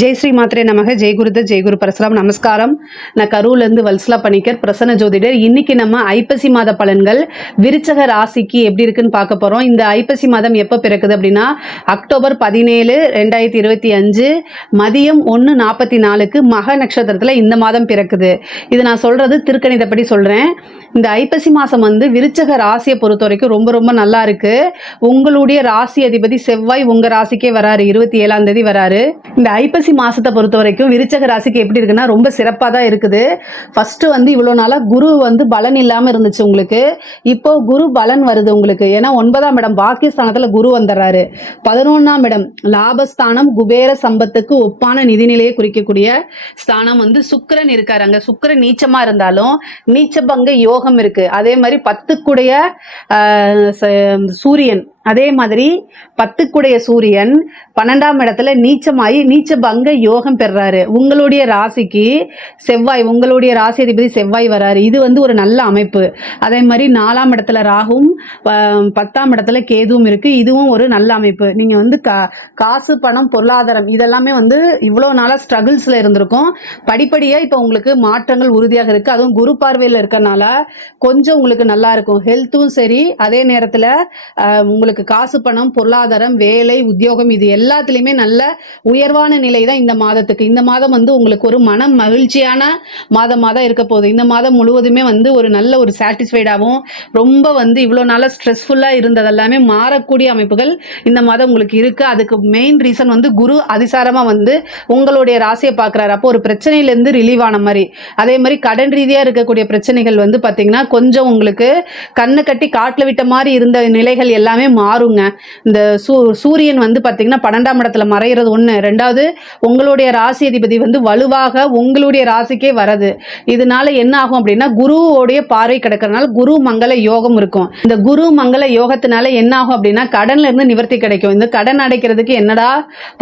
ஜெய் ஸ்ரீ மாத்ரே நமக. ஜெய் குருத ஜெய் குரு பரசுராம். நமஸ்காரம். நான் கரூர்லேருந்து வல்சலா பணிக்கர் பிரசன்ன ஜோதிடர். இன்னைக்கு நம்ம ஐப்பசி மாத பலன்கள் விருச்சக ராசிக்கு எப்படி இருக்குன்னு பார்க்க போகிறோம் இந்த ஐப்பசி மாதம் எப்போ பிறக்குது அப்படின்னா அக்டோபர் பதினேழு ரெண்டாயிரத்தி இருபத்தி அஞ்சு மதியம் ஒன்று நாற்பத்தி நாலுக்கு மக நட்சத்திரத்தில் இந்த மாதம் பிறக்குது. இது நான் சொல்கிறது திருக்கணிதப்படி சொல்கிறேன் இந்த ஐப்பசி மாதம் வந்து விருச்சக ராசியை பொறுத்த வரைக்கும் ரொம்ப ரொம்ப நல்லா இருக்கு. உங்களுடைய ராசி அதிபதி செவ்வாய் உங்கள் ராசிக்கே வராரு. இருபத்தி ஏழாம் தேதி வராரு. இந்த ஐப்பசி மாசத்தை பொறுத்த வரைக்கும் விருச்சக ராசிக்கு எப்படி இருக்குன்னா ரொம்ப சிறப்பாக தான் இருக்குது. ஃபர்ஸ்ட் வந்து இவ்வளோ நாளாக குரு வந்து பலன் இல்லாமல் இருந்துச்சு உங்களுக்கு. இப்போ குரு பலன் வருது உங்களுக்கு. ஏன்னா ஒன்பதாம் இடம் பாக்கியஸ்தானத்தில் குரு வந்துடுறாரு. பதினொன்றாம் இடம் லாபஸ்தானம் குபேர சம்பத்துக்கு ஒப்பான நிதிநிலையை குறிக்கக்கூடிய ஸ்தானம் வந்து சுக்கரன் இருக்காரு அங்கே. சுக்கரன் நீச்சமாக இருந்தாலும் நீச்சபங்க யோகம் இருக்கு. அதே மாதிரி பத்துக்குடைய ச- சூரியன் அதே மாதிரி பத்துக்குடைய சூரியன் பன்னெண்டாம் இடத்துல நீச்சமாயி நீச்ச பங்க யோகம் பெறாரு. உங்களுடைய ராசிக்கு செவ்வாய் உங்களுடைய ராசி அதிபதி செவ்வாய் வராரு. இது வந்து ஒரு நல்ல அமைப்பு. அதே மாதிரி நாலாம் இடத்துல ராகும் பத்தாம் இடத்துல கேதுவும் இருக்கு. இதுவும் ஒரு நல்ல அமைப்பு. நீங்க வந்து கா காசு பணம் பொருளாதாரம் இதெல்லாமே வந்து இவ்வளோ நாளாக ஸ்ட்ரகிள்ஸில் இருந்திருக்கும். படிப்படியாக இப்போ உங்களுக்கு மாற்றங்கள் உறுதியாக இருக்குது அதுவும் குரு பார்வையில் இருக்கறனால கொஞ்சம் உங்களுக்கு நல்லா இருக்கும். ஹெல்த்தும் சரி. அதே நேரத்தில் உங்களுக்கு காசு பணம் பொருளாதாரம் வேலை உத்தியோகம் இது எல்லாத்துலேயுமே நல்ல உயர்வான நிலை தான் இந்த மாதத்துக்கு. இந்த மாதம் வந்து உங்களுக்கு ஒரு மனம் மகிழ்ச்சியான மாதமாக தான் இருக்க போகுது. இந்த மாதம் முழுவதுமே வந்து ஒரு நல்ல ஒரு சாட்டிஸ்ஃபைடாகவும் ரொம்ப வந்து இவ்வளோ நாளாக ஸ்ட்ரெஸ்ஃபுல்லாக இருந்ததெல்லாமே மாறக்கூடிய அமைப்புகள் இந்த மாதம் உங்களுக்கு இருக்கு. அதுக்கு மெயின் ரீசன் வந்து குரு அதிசாரமாக வந்து உங்களுடைய ராசியை பார்க்குறாரு. அப்போ ஒரு பிரச்சனையிலேருந்து ரிலீவ் ஆன மாதிரி. அதே மாதிரி கடன் ரீதியாக இருக்கக்கூடிய பிரச்சனைகள் வந்து பார்த்தீங்கன்னா கொஞ்சம் உங்களுக்கு கண்ணை கட்டி காட்டில் விட்ட மாதிரி இருந்த நிலைகள் எல்லாமே மா மாறுங்க. இந்த சூ சூரியன் வந்து பார்த்தீங்கன்னா பன்னெண்டாம் இடத்துல மறையிறது ஒன்று ரெண்டாவது உங்களுடைய ராசி அதிபதி வந்து வலுவாக உங்களுடைய ராசிக்கே வரது. இதனால என்ன ஆகும் அப்படின்னா குருவோடைய பார்வை கிடக்கிறதுனால குரு மங்கள யோகம் இருக்கும். இந்த குரு மங்கள யோகத்தினால என்ன ஆகும் அப்படின்னா கடன்ல இருந்து நிவர்த்தி கிடைக்கும். இந்த கடன் அடைக்கிறதுக்கு என்னடா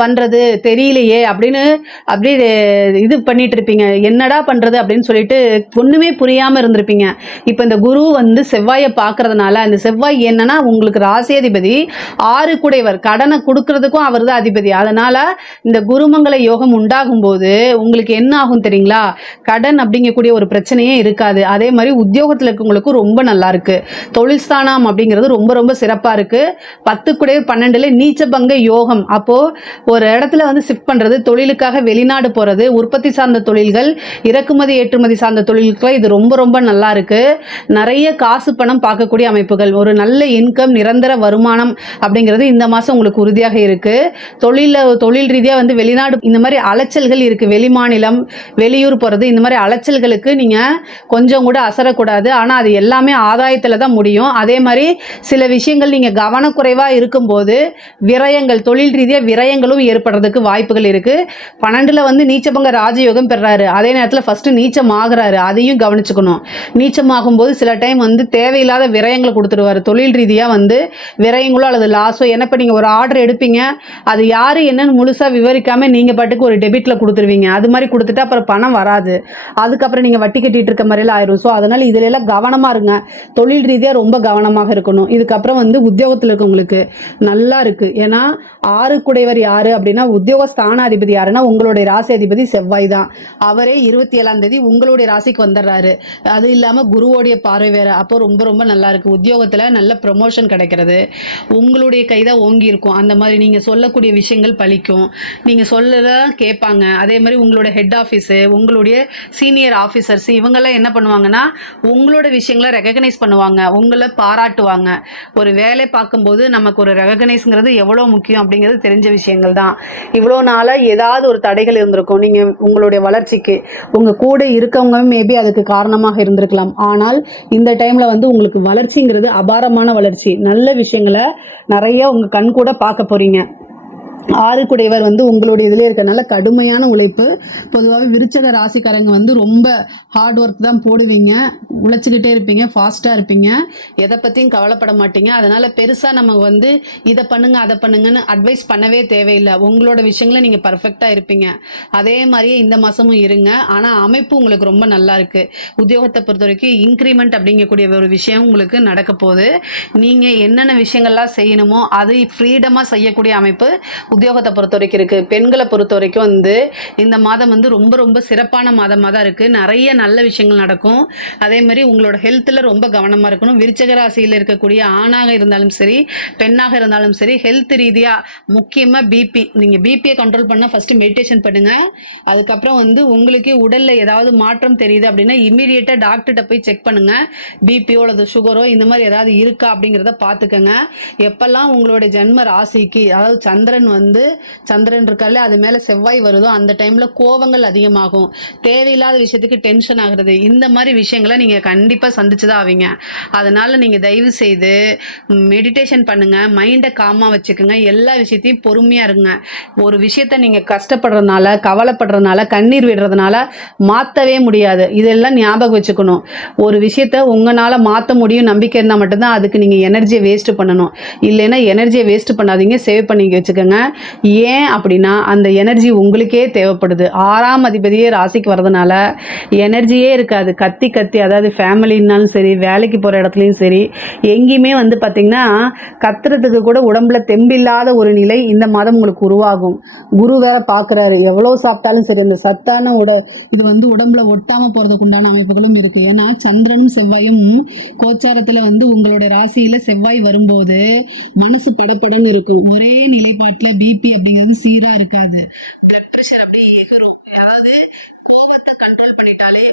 பண்ணுறது தெரியலையே அப்படின்னு அப்படியே இது பண்ணிட்டு இருப்பீங்க. என்னடா பண்ணுறது அப்படின்னு சொல்லிட்டு ஒன்றுமே புரியாமல் இருந்திருப்பீங்க. இப்போ இந்த குரு வந்து செவ்வாயை பார்க்கறதுனால அந்த செவ்வாய் என்னன்னா உங்களுக்கு அதிபதி ஆறு குடைவர் கடனை கொடுக்கறதுக்கும் அவர் தான் அதிபதி. அதனால இந்த குருமங்கள யோகம் உண்டாகும் போது உங்களுக்கு என்ன ஆகும் தெரியுங்களா? கடன் அப்படிங்கக்கூடிய ஒரு பிரச்சனையே இருக்காது. அதே மாதிரி உத்தியோகத்தில் இருக்கவங்களுக்கும் ரொம்ப நல்லா இருக்கு. தொழில் ஸ்தானம் அப்படிங்கிறது ரொம்ப ரொம்ப சிறப்பாக இருக்கு. பத்து குடைய பன்னெண்டுல நீச்சபங்க யோகம். அப்போ ஒரு இடத்துல வந்து ஷிஃப்ட் பண்றது தொழிலுக்காக வெளிநாடு போறது உற்பத்தி சார்ந்த தொழில்கள் இறக்குமதி ஏற்றுமதி சார்ந்த தொழில்கள் இது ரொம்ப ரொம்ப நல்லா இருக்கு. நிறைய காசு பணம் பார்க்கக்கூடிய அமைப்புகள். ஒரு நல்ல இன்கம் நிரந்தர வரும் வருமானம் அப்படிங்கிறது இந்த மாதம் உங்களுக்கு உறுதியாக இருக்கு. தொழிலில் தொழில் ரீதியாக வந்து வெளிநாடு இந்த மாதிரி அலைச்சல்கள் இருக்குது வெளி மாநிலம் வெளியூர் போகிறது இந்த மாதிரி அலைச்சல்களுக்கு நீங்கள் கொஞ்சம் கூட அசரக்கூடாது. ஆனால் அது எல்லாமே ஆதாயத்தில் தான் முடியும். அதே மாதிரி சில விஷயங்கள் நீங்கள் கவனக்குறைவாக இருக்கும்போது விரயங்கள் தொழில் ரீதியாக விரயங்களும் ஏற்படுறதுக்கு வாய்ப்புகள் இருக்குது பன்னெண்டில் வந்து நீச்சபங்க ராஜயோகம் பெறாரு. அதே நேரத்தில் ஃபஸ்ட்டு நீச்சம் ஆகிறாரு அதையும் கவனிச்சுக்கணும். நீச்சமாகும் போது சில டைம் வந்து தேவையில்லாத விரயங்களை கொடுத்துருவாரு. தொழில் ரீதியாக வந்து விரயங்களோ அல்லது லாஸோ என்ன இப்போ நீங்கள் ஒரு ஆர்டர் எடுப்பீங்க? அது யார் என்னன்னு முழுசாக விவரிக்காமல் நீங்கள் பாட்டுக்கு ஒரு டெபிட்டில் கொடுத்துருவீங்க. அது மாதிரி கொடுத்துட்டு அப்புறம் பணம் வராது. அதுக்கப்புறம் நீங்கள் வட்டி கட்டிட்டு இருக்க மாதிரிலாம் ஆயிரும். ஸோ அதனால் இதுல எல்லாம் கவனமாக இருங்க. தொழில் ரீதியாக ரொம்ப கவனமாக இருக்கணும். இதுக்கப்புறம் வந்து உத்தியோகத்தில் இருக்கவங்களுக்கு நல்லா இருக்குது ஏன்னா ஆறு யார் அப்படின்னா உத்தியோக ஸ்தானாதிபதி யாருன்னா உங்களுடைய ராசி அதிபதி செவ்வாய் தான். அவரே இருபத்தி ஏழாம் தேதி உங்களுடைய ராசிக்கு வந்துடுறாரு. அது இல்லாமல் குருவோடைய பார்வை வேற. அப்போ ரொம்ப ரொம்ப நல்லா இருக்கு. உத்தியோகத்தில் நல்ல ப்ரமோஷன் கிடைக்கிறது. உங்களுடைய கை தான் ஓங்கி இருக்கும். அந்த மாதிரி நீங்கள் சொல்லக்கூடிய விஷயங்கள் பழிக்கும். நீங்கள் சொல்லதான் கேட்பாங்க. அதே மாதிரி உங்களோட ஹெட் ஆஃபீஸு உங்களுடைய சீனியர் ஆஃபீஸர்ஸ் இவங்கெல்லாம் என்ன பண்ணுவாங்கன்னா உங்களோட விஷயங்களை ரெகக்னைஸ் பண்ணுவாங்க. உங்களை பாராட்டுவாங்க. ஒரு வேலை பார்க்கும்போது நமக்கு ஒரு ரெகக்னைஸ்ங்கிறது எவ்வளோ முக்கியம் அப்படிங்கிறது தெரிஞ்ச விஷயங்கள் தான். இவ்வளோ நாளாக ஏதாவது ஒரு தடைகள் இருந்திருக்கும். நீங்கள் உங்களுடைய வளர்ச்சிக்கு உங்கள் கூட இருக்கவங்க மேபி அதுக்கு காரணமாக இருந்திருக்கலாம். ஆனால் இந்த டைமில் வந்து உங்களுக்கு வளர்ச்சிங்கிறது அபாரமான வளர்ச்சி. நல்ல விஷயங்கள் நிறைய உங்கள் கண் கூட பார்க்க போகிறீங்க ஆறுக்குடையவர் வந்து உங்களுடைய இதில் இருக்கிறனால கடுமையான உழைப்பு. பொதுவாகவே விருச்சக ராசிக்காரங்க வந்து ரொம்ப ஹார்ட் ஒர்க் தான் போடுவீங்க. உழைச்சிக்கிட்டே இருப்பீங்க ஃபாஸ்ட்டாக இருப்பீங்க. எதை பற்றியும் கவலைப்பட மாட்டீங்க. அதனால் பெருசாக நம்ம வந்து இதை பண்ணுங்க அதை பண்ணுங்கன்னு அட்வைஸ் பண்ணவே தேவையில்லை. உங்களோட விஷயங்கள நீங்கள் பர்ஃபெக்டாக இருப்பீங்க. அதே மாதிரியே இந்த மாதமும் இருங்க. ஆனால் அமைப்பு உங்களுக்கு ரொம்ப நல்லா இருக்கு. உத்தியோகத்தை பொறுத்த வரைக்கும் இன்க்ரிமெண்ட் அப்படிங்கக்கூடிய ஒரு விஷயம் உங்களுக்கு நடக்க போகுது. நீங்கள் என்னென்ன விஷயங்கள்லாம் செய்யணுமோ அது ஃப்ரீடமாக செய்யக்கூடிய அமைப்பு உத்தியோகத்தை பொறுத்த வரைக்கும் இருக்குது பெண்களை பொறுத்த வரைக்கும் வந்து இந்த மாதம் வந்து ரொம்ப ரொம்ப சிறப்பான மாதமாக தான் இருக்குது நிறைய நல்ல விஷயங்கள் நடக்கும். அதே மாதிரி உங்களோட ஹெல்த்தில் ரொம்ப கவனமாக இருக்கணும். விருச்சக ராசியில் இருக்கக்கூடிய ஆணாக இருந்தாலும் சரி பெண்ணாக இருந்தாலும் சரி ஹெல்த் ரீதியாக முக்கியமாக பிபி நீங்கள் பிபியை கண்ட்ரோல் பண்ணால் ஃபஸ்ட்டு மெடிடேஷன் பண்ணுங்கள் அதுக்கப்புறம் வந்து உங்களுக்கு உடலில் ஏதாவது மாற்றம் தெரியுது அப்படின்னா இம்மீடியட்டாக டாக்டர்கிட்ட போய் செக் பண்ணுங்கள் பிபியோ அல்லது சுகரோ இந்த மாதிரி ஏதாவது இருக்கா அப்படிங்கிறத பார்த்துக்கோங்க. எப்பெல்லாம் உங்களுடைய ஜென்ம ராசிக்கு அதாவது சந்திரன் வந்து வந்து சந்திரன் இருக்கால அது மேலே செவ்வாய் வருதோ அந்த டைமில் கோவங்கள் அதிகமாகும். தேவையில்லாத விஷயத்துக்கு டென்ஷன் ஆகுறது. இந்த மாதிரி விஷயங்களை நீங்கள் கண்டிப்பாக சந்திச்சு தான் ஆவீங்க. அதனால் நீங்கள் தயவு செய்து மெடிடேஷன் பண்ணுங்கள் மைண்டை காமாக வச்சுக்கோங்க. எல்லா விஷயத்தையும் பொறுமையாக இருங்க. ஒரு விஷயத்த நீங்கள் கஷ்டப்படுறதுனால கவலைப்படுறதுனால கண்ணீர் விடுறதுனால மாற்றவே முடியாது. இதெல்லாம் ஞாபகம் வச்சுக்கணும். ஒரு விஷயத்த உங்களால் மாற்ற முடியும் நம்பிக்கை இருந்தால் மட்டும்தான் அதுக்கு நீங்கள் எனர்ஜியை வேஸ்ட் பண்ணணும். இல்லைன்னா எனர்ஜியை வேஸ்ட் பண்ணாதீங்க. சேவ் பண்ணி வச்சுக்கோங்க. ஏன் அப்படின்னா அந்த எனர்ஜி உங்களுக்கே தேவைப்படுது. ஆறாம் அதிபதியே ராசிக்கு வர்றதுனால எனர்ஜியே இருக்காது. கத்தி கத்தி அதாவது ஃபேமிலின்னாலும் சரி வேலைக்கு போகிற இடத்துலையும் சரி எங்கேயுமே வந்து பார்த்திங்கன்னா கத்துறதுக்கு கூட உடம்புல தெம்பில்லாத ஒரு நிலை இந்த மாதம் உங்களுக்கு உருவாகும். குரு வேற பார்க்குறாரு எவ்வளோ சாப்பிட்டாலும் சரி இந்த சத்தான உட இது வந்து உடம்புல ஒட்டாமல் போகிறதுக்கு உண்டான அமைப்புகளும் இருக்குது ஏன்னா சந்திரனும் செவ்வாயும் கோச்சாரத்தில் வந்து உங்களுடைய ராசியில் செவ்வாய் வரும்போது மனசு படப்படன்னு இருக்கும். ஒரே நிலைப்பாட்டில் பிபி அப்படிங்கிறது சீராக இருக்காது. பிளட் ப்ரெஷர் அப்படியே எகிரும் அதாவது கோவத்தை கண்ட்ரோல் பண்ணிட்டாலே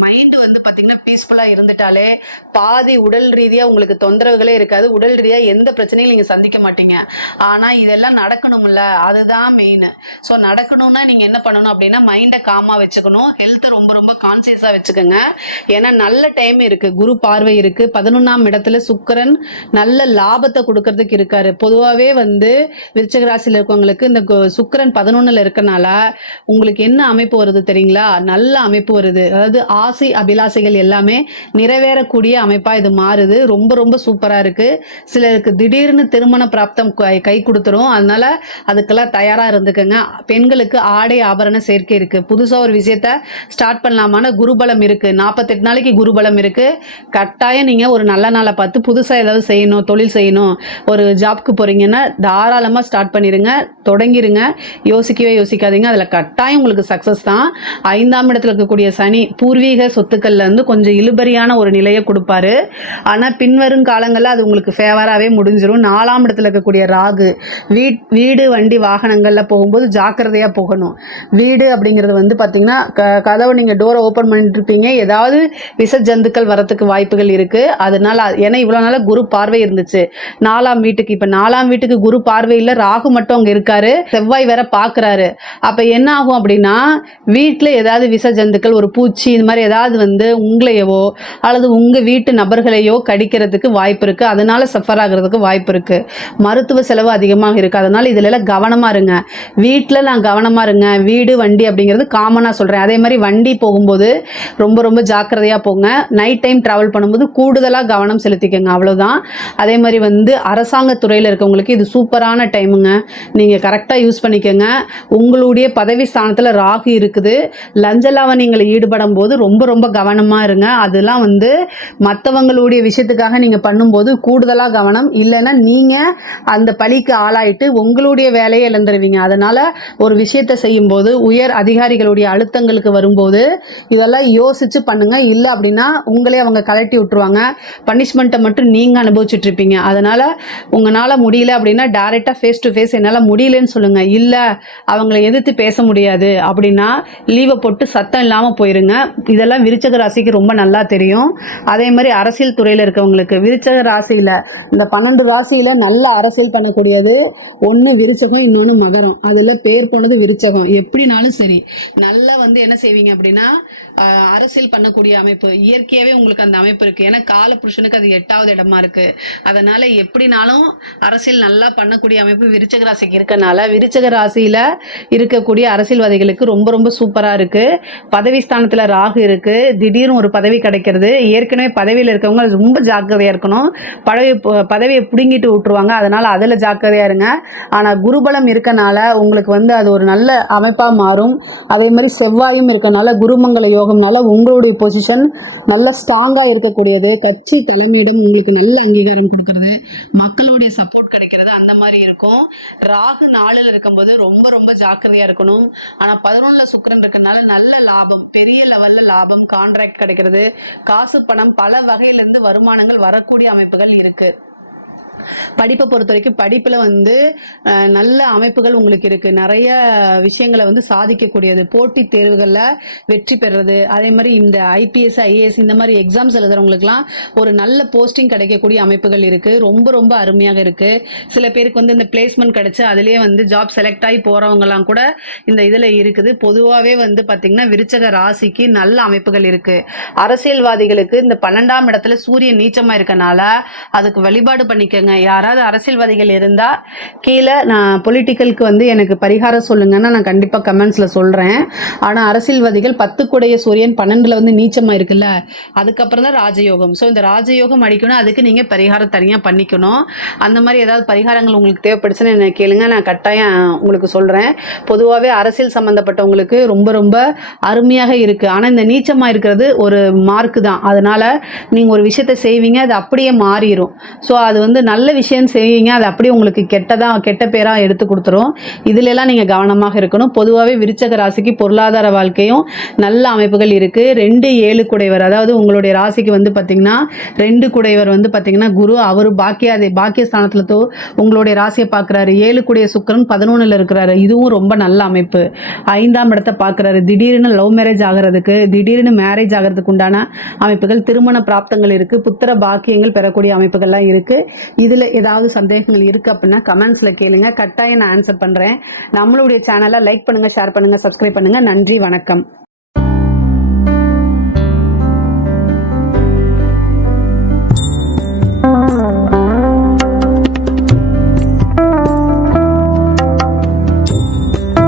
மைண்ட் வந்து பாத்தீங்கன்னா பீஸ்ஃபுல்லாக இருந்துட்டாலே பாதி உடல் ரீதியாக உங்களுக்கு தொந்தரவுகளே இருக்காது. உடல் ரீதியாக எந்த பிரச்சனையும் நீங்கள் சந்திக்க மாட்டீங்க. ஆனால் இதெல்லாம் நடக்கணும்ல. அதுதான் மெயின் ஸோ நடக்கணும்னா நீங்கள் என்ன பண்ணணும் அப்படின்னா மைண்டை காமாக வச்சுக்கணும். ஹெல்த்தை ரொம்ப ரொம்ப கான்சியஸாக வச்சுக்கோங்க. ஏன்னா நல்ல டைம் இருக்குது குரு பார்வை இருக்குது பதினொன்றாம் இடத்துல சுக்கரன் நல்ல லாபத்தை கொடுக்கறதுக்கு இருக்காரு. பொதுவாகவே வந்து விருச்சக ராசியில் இருக்கவங்களுக்கு இந்த கு- பதினொன்னுல இருக்கனால உங்களுக்கு என்ன அமைப்பு வருது தெரியுங்களா? நல்ல அமைப்பு வருது. அதாவது ஆசை அபிலாசைகள் எல்லாமே நிறைவேறக்கூடிய அமைப்பாக இது மாறுது. ரொம்ப ரொம்ப சூப்பராக இருக்குது சிலருக்கு திடீர்னு திருமண பிராப்தம் கை- கை கொடுத்துரும். அதனால அதுக்கெல்லாம் தயாராக இருந்துக்கோங்க. பெண்களுக்கு ஆடை ஆபரண சேர்க்கை இருக்குது புதுசாக ஒரு விஷயத்த ஸ்டார்ட் பண்ணலாமான குருபலம் இருக்குது நாற்பத்தெட்டு நாளைக்கு குருபலம் இருக்குது கட்டாயம் நீங்கள் ஒரு நல்ல நாளை பார்த்து புதுசாக ஏதாவது செய்யணும் தொழில் செய்யணும் ஒரு ஜாப்க்கு போகிறீங்கன்னா தாராளமாக ஸ்டார்ட் பண்ணிடுங்க தொடங்கிடுங்க யோசிக்கவே யோசிக்காதீங்க. அதில் கட்டாயம் உங்களுக்கு சக்ஸஸ் தான். ஐந்தாம் இடத்துல இருக்கக்கூடிய சனி பூர்வீக சொத்துக்கள்ல இருந்து கொஞ்சம் இழுபறியான ஒரு நிலையை கொடுப்பாரு. ஆனால் பின்வரும் காலங்களில் அது உங்களுக்கு ஃபேவராகவே முடிஞ்சிடும் நாலாம் இடத்துல இருக்கக்கூடிய ராகு வீட் வீடு வண்டி வாகனங்களில் போகும்போது ஜாக்கிரதையாக போகணும். வீடு அப்படிங்கிறது வந்து பார்த்தீங்கன்னா க கதவை நீங்கள் டோரை ஓப்பன் பண்ணிட்டு இருப்பீங்க ஏதாவது விஷ ஜந்துக்கள் வரத்துக்கு வாய்ப்புகள் இருக்குது அதனால ஏன்னா இவ்வளோ நாளாக குரு பார்வை இருந்துச்சு. நாலாம் வீட்டுக்கு இப்போ நாலாம் வீட்டுக்கு குரு பார்வையில் ராகு மட்டும் அங்கே இருக்காரு. செவ்வாய் வேற பார்க்குறாரு அப்போ என்ன ஆகும் அப்படின்னா வீட்டில் ஏதாவது விஷ ஜந்துக்கள் ஒரு பூச்சி இந்த மாதிரி ஏதாவது வந்து உங்களையவோ அல்லது உங்கள் வீட்டு நபர்களையோ கடிக்கிறதுக்கு வாய்ப்பு இருக்குது அதனால சஃபர் ஆகிறதுக்கு வாய்ப்பு இருக்குது மருத்துவ செலவு அதிகமாக இருக்குது அதனால இதில் எல்லாம் கவனமாக இருங்க. வீட்டில் நான் கவனமாக இருங்க. வீடு வண்டி அப்படிங்கிறது காமனாக சொல்கிறேன் அதே மாதிரி வண்டி போகும்போது ரொம்ப ரொம்ப ஜாக்கிரதையாக போங்க. நைட் டைம் ட்ராவல் பண்ணும்போது கூடுதலாக கவனம் செலுத்திக்கோங்க. அவ்வளோதான் அதே மாதிரி வந்து அரசாங்க துறையில் இருக்கவங்களுக்கு இது சூப்பரான டைமுங்க நீங்கள் கரெக்டாக யூஸ் பண்ணிக்கோங்க. உங்களுடைய பதவி ஸ்தானத்தில் ராகு இருக்குது. லஞ்ச லாவணியங்களை ஈடுபடும் போது ரொம்ப ரொம்ப ரொம்ப கவனமாக இருங்க. அதெல்லாம் வந்து மற்றவங்களுடைய விஷயத்துக்காக நீங்கள் பண்ணும்போது கூடுதலாக கவனம். இல்லைன்னா நீங்கள் அந்த பழிக்கு ஆளாயிட்டு உங்களுடைய வேலையை இழந்துருவீங்க. அதனால் ஒரு விஷயத்தை செய்யும்போது உயர் அதிகாரிகளுடைய அழுத்தங்களுக்கு வரும்போது இதெல்லாம் யோசித்து பண்ணுங்கள் இல்லை அப்படின்னா உங்களே அவங்க கலட்டி விட்டுருவாங்க. பனிஷ்மெண்ட்டை மட்டும் நீங்கள் அனுபவிச்சுட்ருப்பீங்க அதனால் உங்களால் முடியல அப்படின்னா டேரெக்டாக ஃபேஸ் டு ஃபேஸ் என்னால் முடியலன்னு சொல்லுங்கள் இல்லை அவங்கள எதிர்த்து பேச முடியாது அப்படின்னா லீவை போட்டு சத்தம் இல்லாமல் போயிருங்க. இதெல்லாம் விருச்சக ராசிக்கு ரொம்ப நல்லா தெரியும். அதே மாதிரி அரசியல் துறையில் இருக்கவங்களுக்கு விருச்சக ராசியில் இந்த பன்னெண்டு ராசியில் நல்ல அரசியல் பண்ணக்கூடியது. ஒன்று விருச்சகம் இன்னொன்று மகரம். அதில் பேர் போனது விருச்சகம். எப்படினாலும் சரி நல்லா வந்து என்ன செய்வீங்க அப்படின்னா அரசியல் பண்ணக்கூடிய அமைப்பு. இயற்கையாகவே உங்களுக்கு அந்த அமைப்பு இருக்குது ஏன்னா கால புருஷனுக்கு அது எட்டாவது இடமா இருக்குது அதனால் எப்படினாலும் அரசியல் நல்லா பண்ணக்கூடிய அமைப்பு விருச்சக ராசிக்கு இருக்கனால விருச்சக ராசியில் இருக்கக்கூடிய அரசியல்வாதிகளுக்கு ரொம்ப ரொம்ப சூப்பராக இருக்குது பதவி ஸ்தானத்தில் ராகு இருக்கு. திடீர்னு ஒரு பதவி கிடைக்கிறது. ஏற்கனவே பதவியில் இருக்கவங்க ரொம்ப ஜாக்கிரதையா இருக்கணும். பதவி பதவியை பிடுங்கிட்டு விட்டுருவாங்க. அதனால அதில் ஜாக்கிரதையா இருங்க. ஆனால் குருபலம் இருக்கனால உங்களுக்கு வந்து அது ஒரு நல்ல அமைப்பாக மாறும். அதே மாதிரி செவ்வாயும் இருக்கனால குருமங்கல யோகம்னால உங்களுடைய பொசிஷன் நல்ல ஸ்ட்ராங்காக இருக்கக்கூடியது. கட்சி தலைமையிடம் உங்களுக்கு நல்ல அங்கீகாரம் கொடுக்கறது. மக்களுடைய சப்போர்ட் கிடைக்கிறது. அந்த மாதிரி இருக்கும். ராகு நாளில் இருக்கும்போது ரொம்ப ரொம்ப ஜாக்கிரதையா இருக்கணும். ஆனா பதினொன்னுல சுக்கரன் இருக்கனால நல்ல லாபம். பெரிய லெவல்ல லாபம் கான்ட்ராக்ட் கிடைக்கிறது காசு பணம் பல வகையில இருந்து வருமானங்கள் வரக்கூடிய அமைப்புகள் இருக்கு. படிப்பை பொறுத்த வரைக்கும் படிப்புல வந்து நல்ல அமைப்புகள் உங்களுக்கு இருக்கு. நிறைய விஷயங்களை வந்து சாதிக்கக்கூடியது. போட்டித் தேர்வுகளில் வெற்றி பெறுறது அதே மாதிரி இந்த ஐபிஎஸ் ஐஏஎஸ் இந்த மாதிரி எக்ஸாம்ஸ் எழுதுறவங்களுக்குலாம் ஒரு நல்ல போஸ்டிங் கிடைக்கக்கூடிய அமைப்புகள் இருக்கு. ரொம்ப ரொம்ப அருமையாக இருக்கு. சில பேருக்கு வந்து இந்த பிளேஸ்மெண்ட் கிடைச்சு அதுலேயே வந்து ஜாப் செலக்ட் ஆகி போறவங்கலாம் கூட இந்த இதில் இருக்குது. பொதுவாகவே வந்து பார்த்தீங்கன்னா விருச்சக ராசிக்கு நல்ல அமைப்புகள் இருக்கு. அரசியல்வாதிகளுக்கு இந்த பன்னெண்டாம் இடத்துல சூரியன் நீச்சமா இருக்கனால அதுக்கு வழிபாடு பண்ணிக்கங்க. யாராவது அரசியல்வாதிகள் இருந்தால் கீழே நான் பொலிட்டிக்கலுக்கு வந்து எனக்கு பரிகாரம் சொல்லுங்கன்னா நான் கண்டிப்பாக கமெண்ட்ஸில் சொல்றேன். ஆனால் அரசியல்வாதிகள் பத்து கூடைய சூரியன் பன்னெண்டுல வந்து நீச்சமாக இருக்குல்ல? அதுக்கப்புறம் தான் ராஜயோகம். ஸோ இந்த ராஜயோகம் அடிக்கணும் அதுக்கு நீங்கள் பரிகாரம் தனியாக பண்ணிக்கணும். அந்த மாதிரி ஏதாவது பரிகாரங்கள் உங்களுக்கு தேவைப்படுச்சுன்னு என்ன கேளுங்க. நான் கட்டாயம் உங்களுக்கு சொல்றேன். பொதுவாகவே அரசியல் சம்மந்தப்பட்டவங்களுக்கு ரொம்ப ரொம்ப அருமையாக இருக்கு. ஆனால் இந்த நீச்சமாக இருக்கிறது ஒரு மார்க் தான். அதனால நீங்கள் ஒரு விஷயத்தை செய்வீங்க அது அப்படியே மாறிடும் ஸோ அது வந்து நல்ல நல்ல விஷயம் செய்வீங்க. அது அப்படியே உங்களுக்கு கெட்டதா கெட்ட பேரா எடுத்து கொடுத்துரும். இதுல எல்லாம் நீங்க கவனமாக இருக்கணும். பொதுவாகவே விருச்சக ராசிக்கு பொருளாதார வாழ்க்கையும் நல்ல அமைப்புகள் இருக்கு. ரெண்டு ஏழு குடைவர் அதாவது உங்களுடைய ராசிக்கு வந்து பாத்தீங்கன்னா ரெண்டு குடைவர் வந்து பாத்தீங்கன்னா குரு அவர் பாக்கியாதி பாக்கியஸ்தானத்துல தோ உங்களுடைய ராசியை பார்க்குறாரு ஏழு குடைய சுக்கிரன் பதினொன்னுல இருக்கிறாரு. இதுவும் ரொம்ப நல்ல அமைப்பு. ஐந்தாம் இடத்தை பார்க்குறாரு திடீர்னு லவ் மேரேஜ் ஆகிறதுக்கு திடீர்னு மேரேஜ் ஆகிறதுக்கு உண்டான அமைப்புகள் திருமண பிராப்தங்கள் இருக்கு. புத்திர பாக்கியங்கள் பெறக்கூடிய அமைப்புகள்லாம் இருக்கு. இதுல ஏதாவது சந்தேகங்கள் இருக்கு அப்படின்னா கமெண்ட்ஸ்ல கேளுங்க. கட்டாயம் நான் ஆன்சர் பண்றேன். நம்மளுடைய சேனலை லைக் பண்ணுங்க ஷேர் பண்ணுங்க சப்ஸ்கிரைப் பண்ணுங்க. நன்றி வணக்கம்.